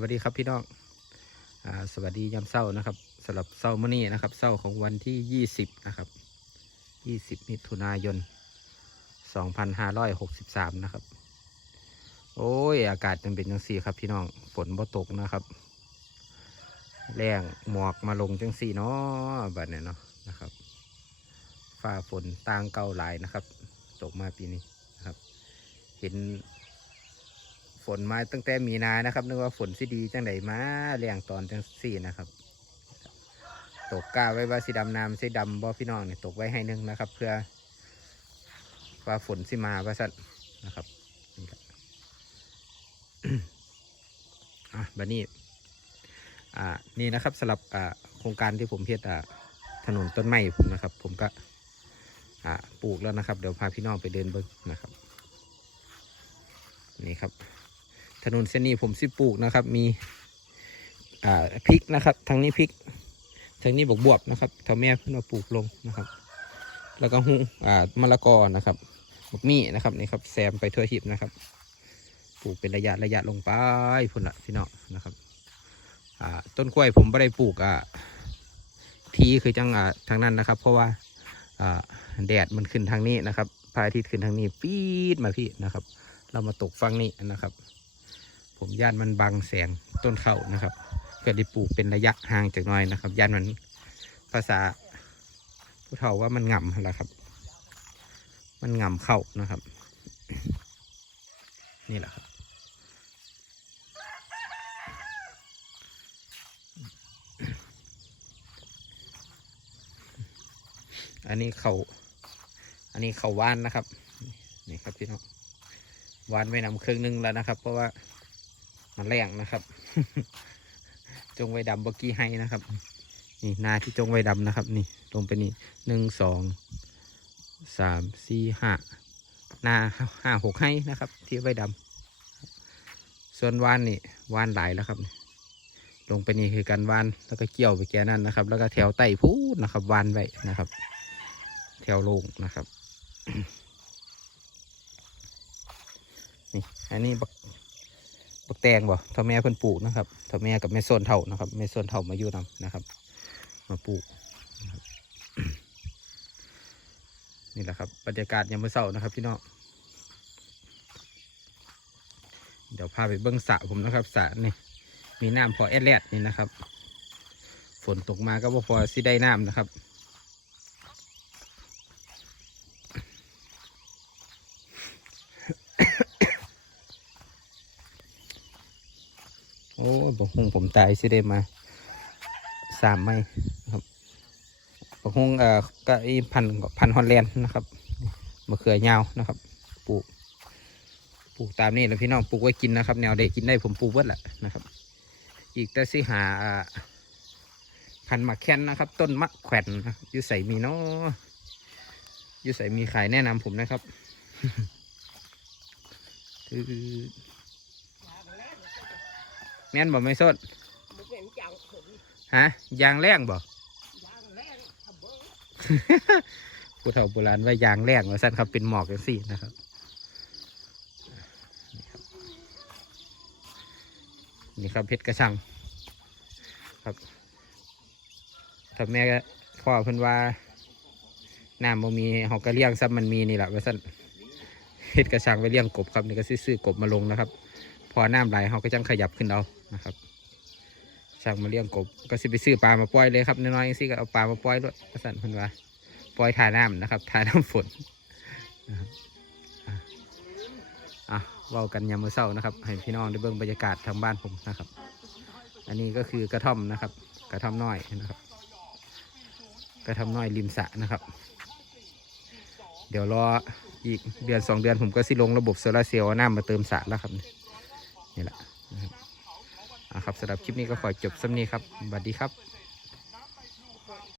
วัสดีครับพี่น้องอสวัสดียามเช้านะครับสำหรับเช้ามื้อนี้นะครับเช้าของวันที่ 20 นะครับ 20 มิถุนายน 2563 นะครับ โอ้ย อากาศยังเป็นจังสี่ครับพี่น้องฝนบ่ตกนะครับ แรงหมอกมาลงจังสี่เนาะบัดเนี่ยเนาะนะครับฟ้าฝนต่างเก่าหลายนะครับ ตกมาปีนี้นะครับ เห็น ฝนมาตั้งแต่มีนานะครับ นึกว่าฝนสิดีจังไดมาแรงตอนจังสี่นะครับ ตกกล้าไว้ว่าสีดำน้ำสีดำบ่พี่น้องเนี่ยตกไว้ให้หนึงนะครับ เพื่อ ว่าฝนสิมาว่าสัตนะครับนี่ครับอะบัดนี้อ่านี่นะครับสำหรับอ่าโครงการที่ผมเพียรอ่าถนนต้นไม้ผมนะครับ ผมก็อ่าปลูกแล้วนะครับ เดี๋ยวพาพี่น้องไปเดินเบิ้งนะครับ นี่ครับ ถนนเส้นนี้ผมสิปลูกนะครับ มีอ่าพริกนะครับทางนี้พริกทางนี้บวบวบนะครับเท่าแม่เพิ่นมาปลูกลงนะครับ แล้วก็หุงอ่ามะละกอนะครับบกมี่นะครับนี่ครับแซมไปทั่วทิพนะครับ ปลูกเป็นระยะระยะลงไปพุ่นละพี่น้องนะครับอ่าต้นกล้วยผมไม่ได้ปลูกอ่าทีคือจังอ่าทางนั้นนะครับ เพราะว่าอ่าแดดมันขึ้นทางนี้นะครับพระอาทิตย์ขึ้นทางนี้ปี๊ดมาพี่นะครับ เรามาตกฟังนี้นะครับ ผมย่านมันบังแสงต้นเข้านะครับก็ได้ปลูกเป็นระยะห่างจากน้อยนะครับย่านมันภาษาผู้เฒ่าว่ามันง่ำแหละครับ มันง่ำเข้านะครับ นี่แหละครับอันนี้เขาอันนี้เขาว่านนะครับ นี่ครับพี่น้องว่านไว้นำครื่งนึงแล้วนะครับ เพราะว่า มันแรงนะครับ จงไว้ดำบกี้ให้นะครับ นี่นาที่จงไว้ดำนะครับ นี่ลงไปนี่หนึ่งสองสามสี่ห้านาห้าหกให้นะครับ ที่ไว้ดำส่วนวานนี่วานหลายแล้วครับ ลงไปนี่คือการวานแล้วก็เกี่ยวไปแกนั่นนะครับ แล้วก็แถวไต่พูดนะครับวานไว้นะครับ แถวลงนะครับนี่อันนี้ ตงบ่ท่าแม่เพิ่นปลูกนะครับท่าแม่กับแม่ส้นเท่านะครับแม่ส้นเท่ามาอยู่นำนะครับ มาปลูกนี่แหละครับบรรยากาศยามมื้อเช้านะครับพี่น้องเดี๋ยวพาไปเบิ้งสระผมนะครับสระนี่มีน้ำพอแอดแลดนี่นะครับ ฝนตกมาก็พอสิได้น้ำนะครับ อ้บกฮงผมตายสิได้มาสามไม้ครับบกฮงเอ่อก็ไอพันพันฮอลแลนด์นะครับมะเขือยาวนะครับปลูกปลูกตามนี่แล้วพี่น้องปลูกไว้กินนะครับ แนวเด็กกินได้ผมปลูกไว้แหละนะครับ อีกแต่สิหาอ่าพันมะแคนนะครับ ต้นมะแขวนนะอยูใส่มีเนาะอยูใส่มีขายแนะนำผมนะครับคือ แม่นบอกไม่สดบ่เป็นจังผมฮะยางแรงบ่ยางแรงทำเบิ้งผู้เฒ่าโบราณว่ายางแรงว่าสั้นครับเป็นหมอกจังสี่นะครับนี่ครับเพชรกระชังครับถ้าแม่พ่อเพิ่นว่าน้ำบ่มีเฮาก็เลี้ยงซ้ำมันมีนี่แหละว่าสั้นเพชรกระชังไว้เลี้ยงกบครับนี่ก็ซื้อๆกบมาลงนะครับพ อน้ำไหลเฮาก็จังขยับขึ้นเอานะครับช่างมาเลี้ยงกบก็สิไปซื้อปลามาปล่อยเลยครับน้อยๆจังซี่ก็เอาปลามาปล่อยด้วยสั้นพิ่นว่าปล่อยทาน้ำนะครับทาน้ำฝนนะครับอะเว้ากันยามมื้อเช้านะครับ ให้พี่น้องได้เบิ่งบรรยากาศทางบ้านผมนะครับ อันนี้ก็คือกระท่อมนะครับ กระท่อมน้อยนะครับ กระท่อมน้อยริมสระนะครับ เดี๋ยวรออีกเดือนสองเดือนผมก็สิลงระบบโซลาร์เซลล์น้ำมาเติมสระแล้วครับ นี่แหละนะครับอะครับสำหรับคลิปนี้ก็ขอจบซ้ำนี้ครับสวัสดีครับ